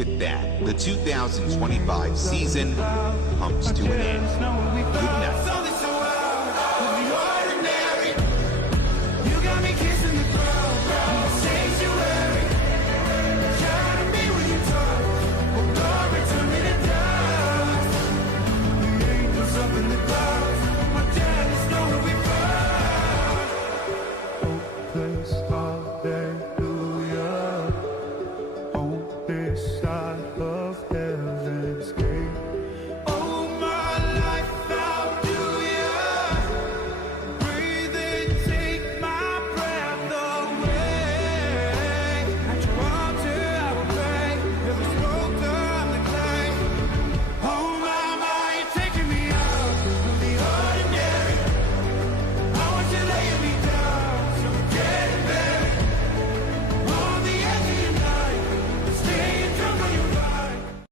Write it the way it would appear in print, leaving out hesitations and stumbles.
with that, the 2025 season comes to an end. Good night.